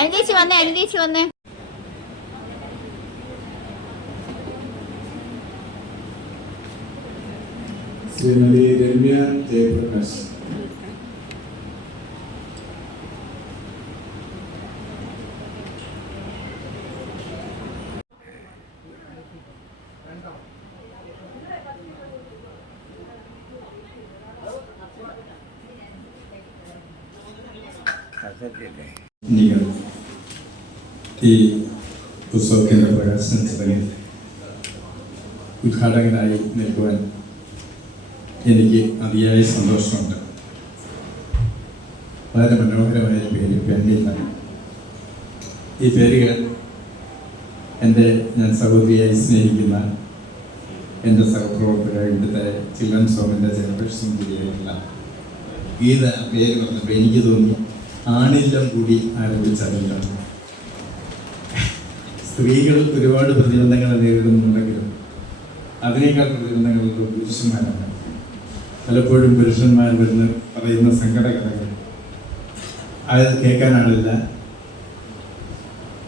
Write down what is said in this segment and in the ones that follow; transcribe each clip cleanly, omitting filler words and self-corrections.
അനുജേച്ചി വന്നേ, അനുജേച്ചി വന്നേ. ശ്രീമതി രമ്യ ജയപ്രകാശ്. ഈ പുസ്തകത്തിൻ്റെ പ്രകാശന ചടങ്ങിൽ ഉദ്ഘാടകനായി നിൽക്കുവാൻ എനിക്ക് അതിയായ സന്തോഷമുണ്ട്. വളരെ മനോഹരമായ പേര് പെണ്ണില്ല. ഈ പേരുകൾ ഞാൻ സഹോദരിയായി സ്നേഹിക്കുന്ന എൻ്റെ സഹപ്രവർത്തക ഇവിടുത്തെ ചിൽഡ്രൻസ് ഹോമിൻ്റെ ചെയർപേഴ്സൺ കൂടിയായിട്ടുള്ള ഗീത പേര് പറഞ്ഞപ്പോൾ എനിക്ക് തോന്നി ആണില്ലം കൂടി ആരംഭിച്ചതല്ല. സ്ത്രീകൾ ഒരുപാട് പ്രതിബന്ധങ്ങൾ നേരിടുന്നുണ്ടെങ്കിലും അതിനേക്കാൾ പ്രതിബന്ധങ്ങളുള്ള പുരുഷന്മാരാണ്. പലപ്പോഴും പുരുഷന്മാർ വരുന്ന പറയുന്ന സങ്കടകഥകൾ അത് കേൾക്കാൻ ആളില്ല,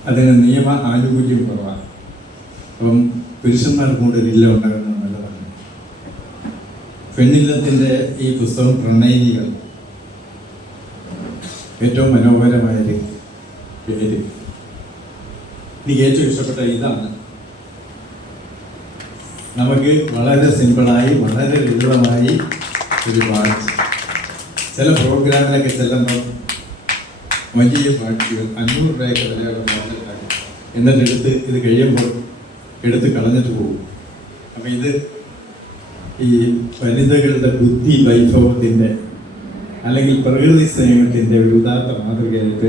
അതിന് നിയമ ആനുകൂല്യം കുറവാണ്. അപ്പം പുരുഷന്മാർക്ക് കൂടെ ഒരു ഇല്ല ഉണ്ടാകുന്നത് നല്ലതാണ്. പെണ്ണില്ലത്തിൻ്റെ ഈ പുസ്തകം പ്രണയിനികൾ ഏറ്റവും മനോഹരമായൊരു പേര്. എനിക്ക് ഏറ്റവും ഇഷ്ടപ്പെട്ട ഇതാണ്. നമുക്ക് വളരെ സിമ്പിളായി വളരെ ലളിതമായി ഒരു പാട്ട്, ചില പ്രോഗ്രാമിലൊക്കെ ചെല്ലുമ്പോൾ വലിയ പാട്ടുകൾ 500 രൂപയൊക്കെ വിലയുള്ള പാട്ടുകളാണ്. എന്നിട്ട് ഇത് കഴിയുമ്പോൾ എടുത്ത് കളഞ്ഞിട്ട് പോകും. അപ്പം ഇത് ഈ വനിതകളുടെ ബുദ്ധി വൈഭവത്തിൻ്റെ അല്ലെങ്കിൽ പ്രകൃതി സ്നേഹത്തിൻ്റെ ഒരു ഉദാത്ത മാതൃകയായിട്ട്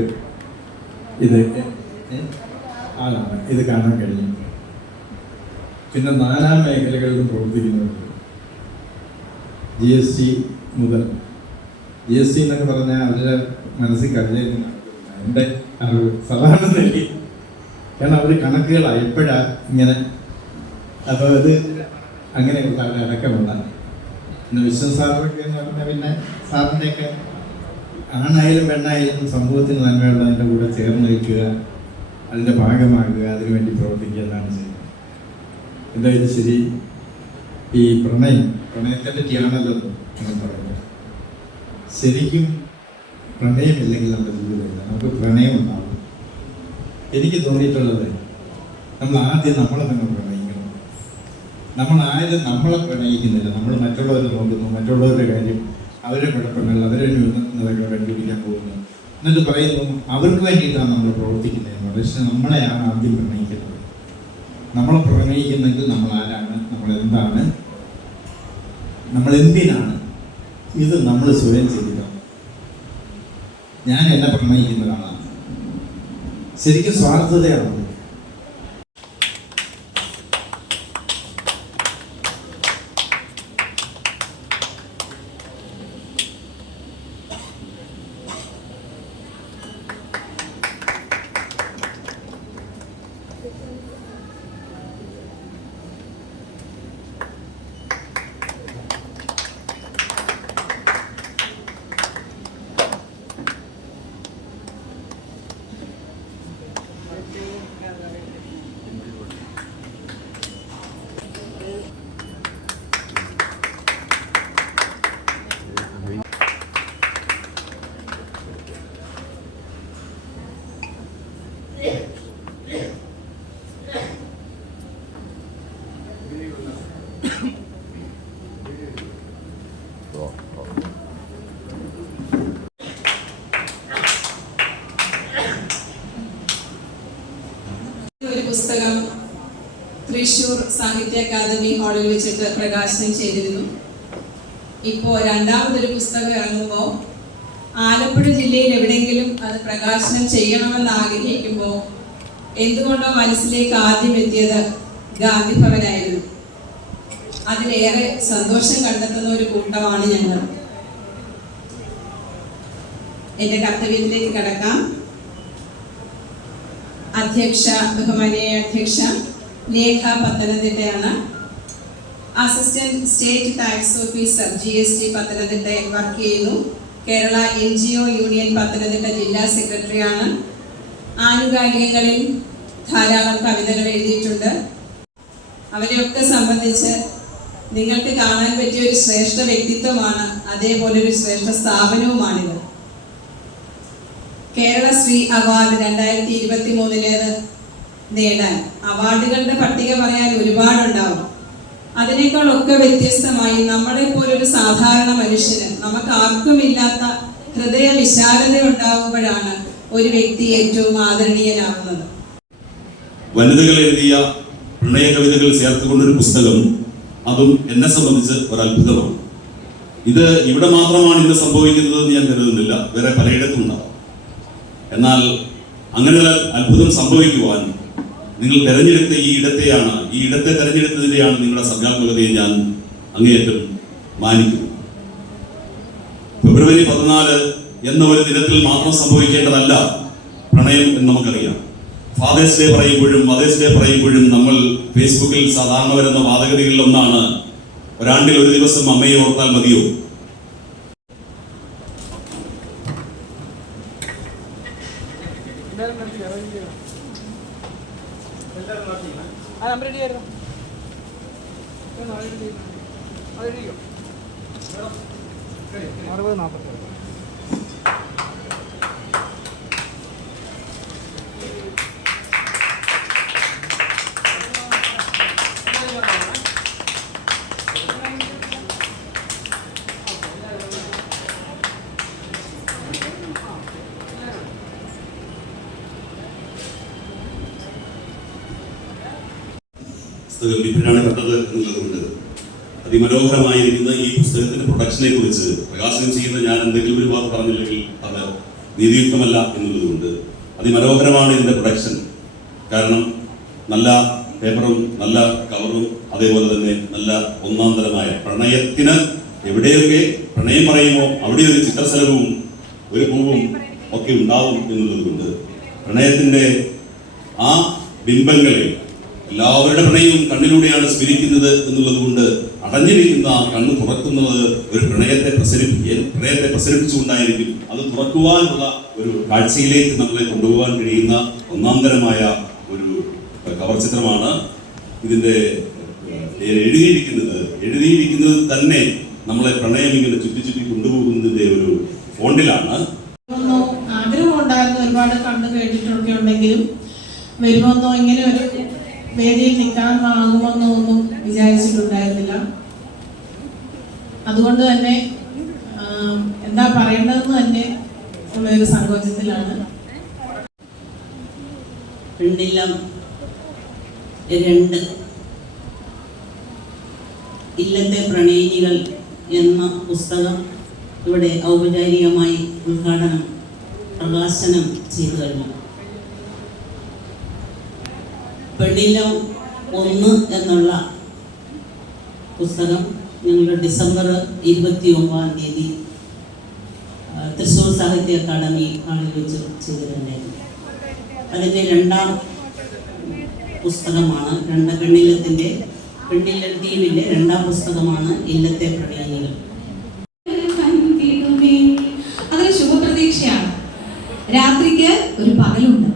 ആളാണ് ഇത് കാണാൻ കഴിയും. പിന്നെ നാനാ മേഖലകളിലും പ്രവർത്തിക്കുന്നുണ്ട്. GST മുതൽ GST എന്നൊക്കെ പറഞ്ഞാൽ അവരുടെ മനസ്സിൽ കവിതയെന്ന് എൻ്റെ അറിവ് സാധാരണ നിലയിൽ. കാരണം അവർ കണക്കുകളാണ് എപ്പോഴാണ് ഇങ്ങനെ. അപ്പോൾ അത് അങ്ങനെയുള്ള അടക്കമുള്ള പിന്നെ വിശ്വസാറൊക്കെ എന്ന് പറഞ്ഞാൽ പിന്നെ സാറിൻ്റെയൊക്കെ ആണായാലും പെണ്ണായാലും സമൂഹത്തിന് നന്മയുള്ളതിൻ്റെ കൂടെ ചേർന്ന് നിൽക്കുക, അതിൻ്റെ ഭാഗമാകുക, അതിനുവേണ്ടി പ്രവർത്തിക്കുക എന്നാണ് ചെയ്യുന്നത്. എന്തായാലും ശരി, ഈ പ്രണയത്തെ പറ്റിയാണല്ലോ എന്ന് പറയുന്നത്. ശരിക്കും പ്രണയമില്ലെങ്കിൽ നമ്മുടെ ജീവിതമില്ല. നമുക്ക് പ്രണയം ഉണ്ടാവും. എനിക്ക് തോന്നിയിട്ടുള്ളത് നമ്മൾ ആദ്യം നമ്മളെ തന്നെ പ്രണയിക്കണം. നമ്മളാരും നമ്മളെ പ്രണയിക്കുന്നില്ല, നമ്മൾ മറ്റുള്ളവരെ നോക്കുന്നു, മറ്റുള്ളവരുടെ കാര്യം, അവരുടെ കുഴപ്പങ്ങൾ, അവരെ ന്യൂനതകൾ കണ്ടുപിടിക്കാൻ പോകുന്നു. എന്നിട്ട് പറയുന്നു അവർക്ക് വേണ്ടിയിട്ടാണ് നമ്മൾ പ്രവർത്തിക്കുന്നതെന്ന്. പക്ഷെ നമ്മളെയാണ് ആദ്യം പ്രണയിക്കുന്നത്. നമ്മളെ പ്രണയിക്കുന്നെങ്കിൽ നമ്മൾ ആരാണ്, നമ്മൾ എന്താണ്, നമ്മൾ എന്തിനാണ്, ഇത് നമ്മൾ സ്വയം ചിന്തിക്കണം. ഞാൻ എന്നെ പ്രണയിക്കുന്നതാണ്. ശരിക്കും സ്വാർത്ഥതയാണ്. ഒരു പുസ്തകം തൃശ്ശൂർ സാഹിത്യ അക്കാദമി ഹാളിൽ വെച്ചിട്ട് പ്രകാശനം ചെയ്തിരുന്നു. ഇപ്പോൾ രണ്ടാമതൊരു പുസ്തകം ഇറങ്ങുമ്പോൾ ആലപ്പുഴ ജില്ലയിൽ എവിടെയെങ്കിലും അത് പ്രകാശനം ചെയ്യണമെന്ന് ആഗ്രഹിക്കുമ്പോൾ എന്തുകൊണ്ടോ മനസ്സിലേക്ക് ആദ്യം എത്തിയത് ഗാന്ധി ഭവനായിരുന്നു. അതിലേറെ സന്തോഷം കണ്ടെത്തുന്ന ഒരു കൂട്ടമാണ് ഞങ്ങൾ. എൻ്റെ കർത്തവ്യത്തിലേക്ക് കടക്കാം. ബഹുമാനിയായ അധ്യക്ഷ ലേഖ പത്തനംതിട്ടയാണ്. Assistant state tax officer GST പത്തനംതിട്ടയിൽ വർക്ക് ചെയ്യുന്നു. കേരള NGO യൂണിയൻ പത്തനംതിട്ട ജില്ലാ സെക്രട്ടറിയാണ്. ആനുകാലികങ്ങളിൽ ധാരാളം കവിതകൾ എഴുതിയിട്ടുണ്ട്. അവരെയൊക്കെ സംബന്ധിച്ച് നിങ്ങൾക്ക് കാണാൻ പറ്റിയ ഒരു ശ്രേഷ്ഠ വ്യക്തിത്വമാണ്, അതേപോലെ ഒരു ശ്രേഷ്ഠ സ്ഥാപനവുമാണിത്. കേരള ശ്രീ അവാർഡ് 2023 നേടാൻ അവാർഡുകളുടെ പട്ടിക പറയാൻ ഒരുപാടുണ്ടാവും. അതിനേക്കാളൊക്കെ വ്യത്യസ്തമായി നമ്മളെ പോലൊരു സാധാരണ മനുഷ്യന്, നമുക്ക് ആർക്കുമില്ലാത്ത ഹൃദയ വിശാലത ഉണ്ടാകുമ്പോഴാണ് ഒരു വ്യക്തി ഏറ്റവും ആദരണീയനാകുന്നത്. വനിതകൾ എഴുതിയ പ്രണയ കവിതകൾ ചേർത്തുകൊണ്ടൊരു പുസ്തകം, അതും എന്നെ സംബന്ധിച്ച് ഒരു അത്ഭുതമാണ്. ഇത് ഇവിടെ മാത്രമാണ് ഇന്ന് സംഭവിക്കുന്നത് ഞാൻ കരുതുന്നില്ല, വേറെ പലയിടത്തും ഉണ്ടാവും. എന്നാൽ അങ്ങനെ അത്ഭുതം സംഭവിക്കുവാൻ നിങ്ങൾ തെരഞ്ഞെടുത്ത ഈ ഇടത്തെ തെരഞ്ഞെടുത്തതിനെയാണ് നിങ്ങളുടെ സർഗാത്മകതയെ ഞാൻ അങ്ങേയറ്റം മാനിക്കുന്നു. ഫെബ്രുവരി 14 എന്ന ഒരു ദിനത്തിൽ മാത്രം സംഭവിക്കേണ്ടതല്ല പ്രണയം എന്ന് നമുക്കറിയാം. ഫാദേഴ്സ് ഡേ പറയുമ്പോഴും നമ്മൾ ഫേസ്ബുക്കിൽ സാധാരണ വരുന്ന വാദഗതികളിൽ ഒന്നാണ്, ഒരാണ്ടിൽ ഒരു ദിവസം അമ്മയെ ഓർത്താൽ മതിയോ? പുസ്തകം ഇപ്പോഴാണ് കണ്ടത് എന്നുള്ളതുകൊണ്ട് അതിമനോഹരമായിരിക്കുന്ന ഈ പുസ്തകത്തിന്റെ പ്രൊഡക്ഷനെ കുറിച്ച് പ്രകാശനം ചെയ്യുന്ന ഞാൻ എന്തെങ്കിലും ഒരു വാക്ക് പറഞ്ഞില്ലെങ്കിൽ അത് നീതിയുക്തമല്ല എന്നുള്ളതുകൊണ്ട് അതിമനോഹരമാണ് ഇതിന്റെ പ്രൊഡക്ഷൻ. കാരണം നല്ല പേപ്പറും നല്ല കവറും അതേപോലെ തന്നെ നല്ല ഒന്നാന്തരമായ പ്രണയത്തിന് എവിടെയൊക്കെ പ്രണയം പറയുമോ അവിടെ ഒരു ചിത്രശലഭവും ഒരു പൂവും ഒക്കെ ഉണ്ടാവും എന്നുള്ളതുകൊണ്ട് പ്രണയത്തിന്റെ ആ ബിംബങ്ങളെ, എല്ലാവരുടെ പ്രണയവും കണ്ണിലൂടെയാണ് സ്ഫുരിക്കുന്നത് എന്നുള്ളത് കൊണ്ട് അടഞ്ഞിരിക്കുന്ന ആ കണ്ണ് തുറക്കുന്നത് ഒരു പ്രണയത്തെ പ്രസരിപ്പിച്ചുകൊണ്ടായിരിക്കും. അത് തുറക്കുവാനുള്ള ഒരു കാഴ്ചയിലേക്ക് നമ്മളെ കൊണ്ടുപോകാൻ കഴിയുന്ന ഒന്നാന്തരമായ ഒരു കവർ ചിത്രമാണ്. ഇതിന്റെ എഴുതിയിരിക്കുന്നത് തന്നെ നമ്മളെ പ്രണയം ഇങ്ങനെ ചുറ്റി കൊണ്ടുപോകുന്നതിന്റെ ഒരു ഫോണ്ടിലാണ്. ആഗ്രഹം ഉണ്ടായിരുന്നു, ഒരുപാട് കണ്ടു കേട്ടിട്ടൊക്കെ ഉണ്ടെങ്കിലും വരുമെന്നോ ഇങ്ങനെ ഒരു വേദിയിൽ നിൽക്കാനാകുമെന്നോ ഒന്നും വിചാരിച്ചിട്ടുണ്ടായിരുന്നില്ല. അതുകൊണ്ട് തന്നെ എന്താ പറയേണ്ടതെന്ന് തന്നെ ഉള്ളൊരു സങ്കോചത്തിലാണ്. പെണ്ണില്ലം 2 ഇല്ലത്തെ പ്രണയിനികൾ എന്ന പുസ്തകം ഇവിടെ ഔപചാരികമായി പ്രകാശനം ചെയ്തു കഴിഞ്ഞു. പെണ്ണില്ലം 1 എന്നുള്ള പുസ്തകം ഞങ്ങൾ ഡിസംബർ 29 തൃശ്ശൂർ സാഹിത്യ അക്കാദമി ഹാളിൽ വെച്ച് ചെയ്തിട്ടുണ്ടായിരുന്നു. അതിൻ്റെ 2ാം പുസ്തകമാണ് പെണ്ണില്ലം ടീമിൻ്റെ 2ാം പുസ്തകമാണ് ഇല്ലത്തെ പ്രണയിനികൾ. അതൊരു ശുഭപ്രതീക്ഷയാണ്. രാത്രിക്ക് ഒരു പകലുണ്ട്.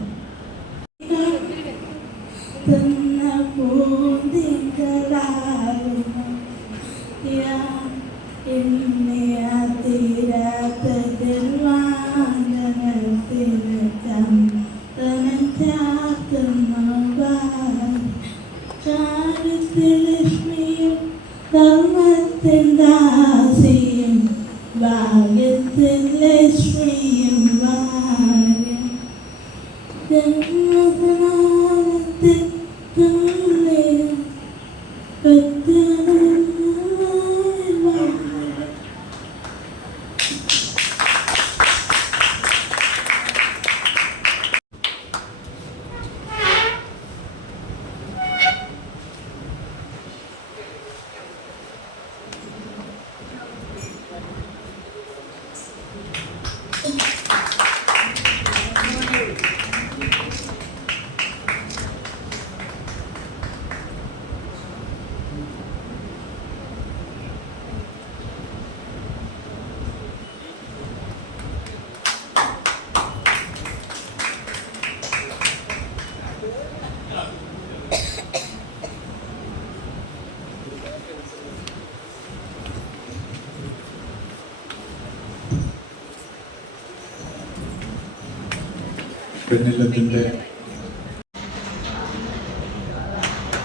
പെണ്ണില്ലത്തിൻ്റെ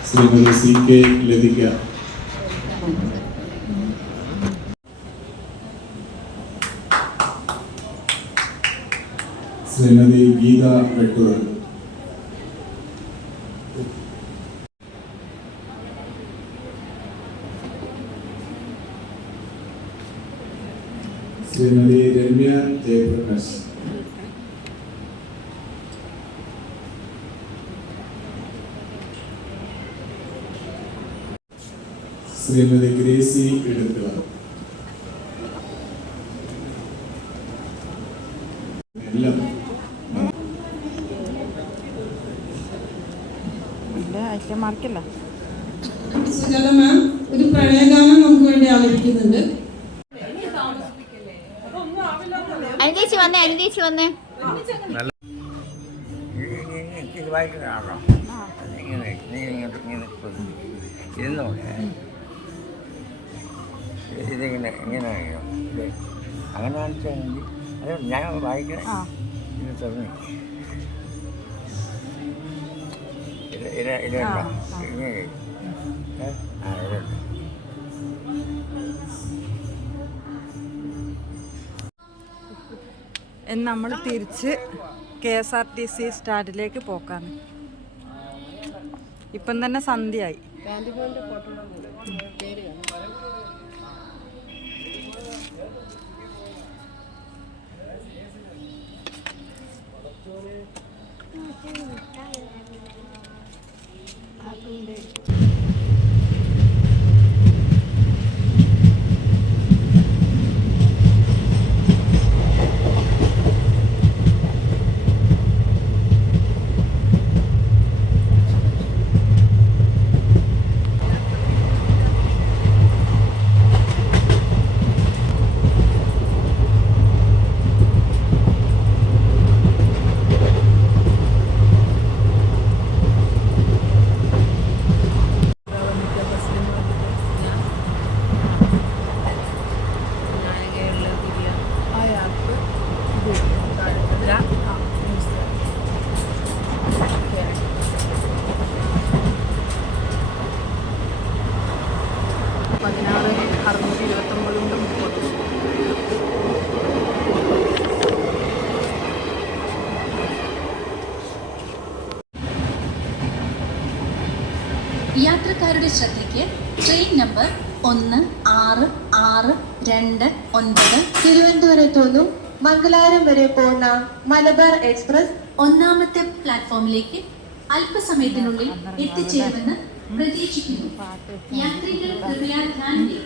ശ്രീമതി CK ലതിക, ശ്രീമതി ഗീത വെട്ടൂർ, ശ്രീമതി രമ്യ ജയപ്രകാശ്, ശ്രീമതി ഗ്രേസി എടുക്കുക, എല്ലാം മാർക്കല്ല. സുജാത മാം ഒരു പ്രണയഗാനം നമുക്ക് വേണ്ടി ആലപിക്കുന്നുണ്ട്. അനുജേച്ചി വന്നേ, അനുജേച്ചി വന്നേ. ഇതിങ്ങനെ ഇങ്ങനെ അങ്ങനെ കാണിച്ചാൽ മതി. അത് ഞാൻ വായിക്കണേ ഇത് തുറന്നു ഇതുണ്ടോ ഇങ്ങനെ ഇതുണ്ട്. നമ്മൾ തിരിച്ച് KSRTC സ്റ്റാൻഡിലേക്ക് പോക്കാണ്. ഇപ്പം തന്നെ സന്ധ്യയായി. യാത്രക്കാരുടെ ശ്രദ്ധയ്ക്ക് ട്രെയിൻ നമ്പർ 1662 തിരുവനന്തപുരത്തു നിന്നും മംഗലാപുരം വരെ പോകുന്ന മലബാർ എക്സ്പ്രസ് 1ാമത്തെ പ്ലാറ്റ്ഫോമിലേക്ക് അല്പസമയത്തിനുള്ളിൽ എത്തിച്ചേരുമെന്ന് പ്രതീക്ഷിക്കുന്നു. യാത്രികർ കൃപയാ ധ്യാൻ दें.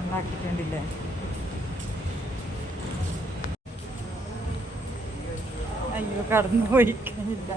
ഉണ്ടാക്കിയിട്ടുണ്ടില്ലേ? അയ്യോ കടന്നു പോയി കഴിഞ്ഞില്ല.